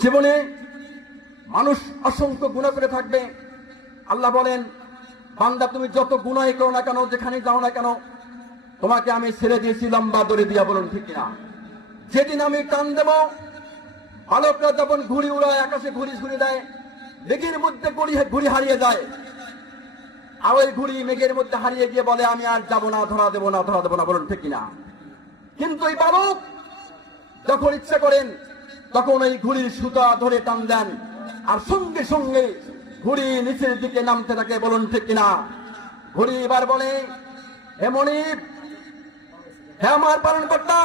জীবনে মানুষ অসংখ্য গুনাহ করে থাকবে। আল্লাহ বলেন, বান্দা তুমি যত গুনাহই করো না কেন, যেখানে যাও না কেন, তোমাকে আমি ছেড়ে দিয়েছি লম্বা দড়ি দিয়া। বলুন ঠিক কিনা? যেদিন আমি টান দেব, বালকরা যখন ঘুড়ি উড়ায়, আকাশে ঘুড়ি ছুড়ে দেয়, মেঘের মধ্যে ঘুড়ি হারিয়ে যায়, আর ওই ঘুড়ি মেঘের মধ্যে হারিয়ে গিয়ে বলে আমি আর যাবো না, ধরা দেবো না, ধরা দেবো না। বলুন ঠিক কিনা? কিন্তু এই বালক যখন ইচ্ছা করেন তখন ওই ঘুড়ির সুতা ধরে টান দেন, আর সঙ্গে সঙ্গে ঘুড়ি নিচের দিকে নামতে থাকে। বলুন ঠিক কিনা? ঘুড়ি এবার বলে, হে মনিব, হে আমার পালনকর্তা,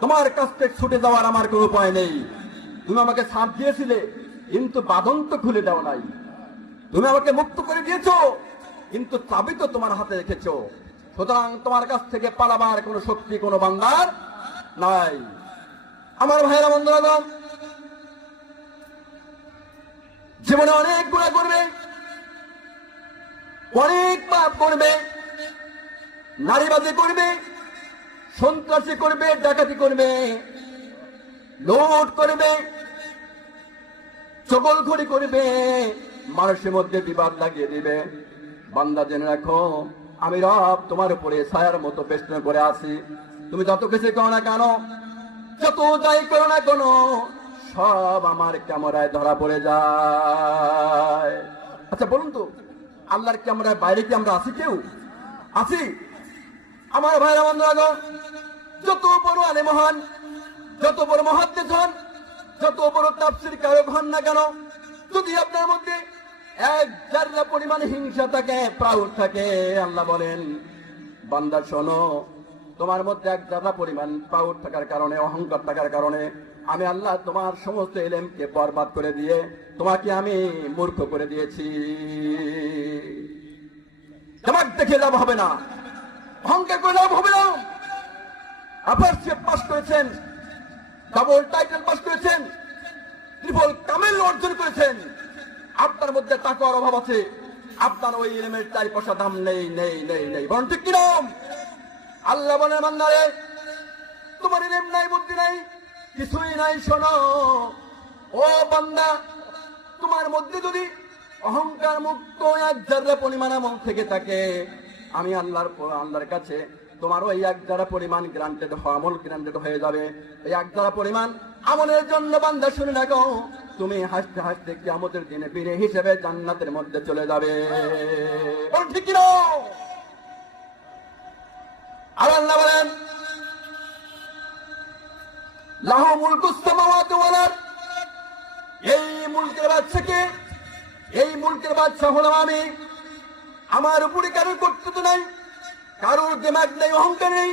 তোমার কাছ থেকে ছুটে যাওয়ার আমার কোনো উপায় নেই। তুমি আমাকে ছাপ দিয়েছিলে, কিন্তু বাঁধন তো খুলে দাও নাই। তুমি আমাকে মুক্ত করে দিয়েছো, কিন্তু চাবি তো তোমার হাতে রেখেছো। সুতরাং তোমার কাছ থেকে পালাবার কোনো শক্তি কোনো বান্দার নাই। আমার ভাইয়েরা, বন্ধুরা, জীবনে অনেক গুনাহ করবে, অনেক পাপ করবে, নারীবাদী করবে, সন্ত্রাসী করবে, ডাকাতি করবে, লুট করবে, চগলখড়ি করবে, মানুষের মধ্যে বিবাদ লাগিয়ে দিবে। বান্দা জেনে রাখো, আমি রব তোমার উপরে ছায়ার মতো বেষ্টন করে আছি। তুমি যত কিছু করো না কেন, যত যাই করো না কেন, সব আমার ক্যামেরায় ধরা পড়ে যায়। আচ্ছা বলুন তো, আল্লাহর ক্যামেরায় বাইরে কি আমরা আছি? কেউ আছি? আমার ভাইরা, বন্ধুরা, যত বড় আলেম হন, যত বড় মুহাদ্দিস হন, যত বড় তাফসীর কারক হন না কেন, যদি আপনার মধ্যে এক জাররা পরিমাণ হিংসা থাকে, প্রাউড থাকে, আল্লাহ বলেন, বান্দা শোনো, তোমার মধ্যে এক জাররা পরিমাণ প্রাউড থাকার কারণে, অহংকার থাকার কারণে আমি আল্লাহ তোমার সমস্ত ইলমকে বরবাদ করে দিয়ে তোমাকে আমি মূর্খ করে দিয়েছি। তোমাকে দেখে লাভ হবে না, অহংকার করে লাভ হবে না। অ্যাপারশিপ পাস করেছেন, ডাবল টাইটেল পাস করেছেন, ট্রিপল কামেল অর্জন করেছেন, আপনার মধ্যে তাকওয়ার অভাব আছে, আপনার ওই ইলমের 4 পয়সা দাম নেই, নেই, নেই, নেই। বরং ঠিক কিরম? আল্লাহ বলেন, বান্দারে, তোমার ইলম নাই, বুদ্ধি নাই, কিছুই নাই। শোনো ও বান্দা, তোমার মধ্যে যদি অহংকার মুক্ত এক জাররা পরিমাণ আমল থেকে থাকে, আমি আল্লাহর কাছে তোমার ওই এক জাররা পরিমাণ গ্রান্টেড আমল গ্রান্টেড হয়ে যাবে। এই এক জাররা পরিমাণ আমলের জন্য বান্দা শুনে রাখো, তুমি হাসতে হাসতে কিয়ামতের দিনে বীর হিসেবে জান্নাতের মধ্যে চলে যাবে। ঠিক কি না? আর আল্লাহ বলেন, লাহু মুলকুস সামাওয়াতি ওয়াল আরদ, এই মুলকের বাদশাকে, এই মুলকের বাদশা হলাম আমি। আমার উপরে কারোর কর্তৃত্ব নাই, কারোর দিমাগ নেই, অহংকার নেই।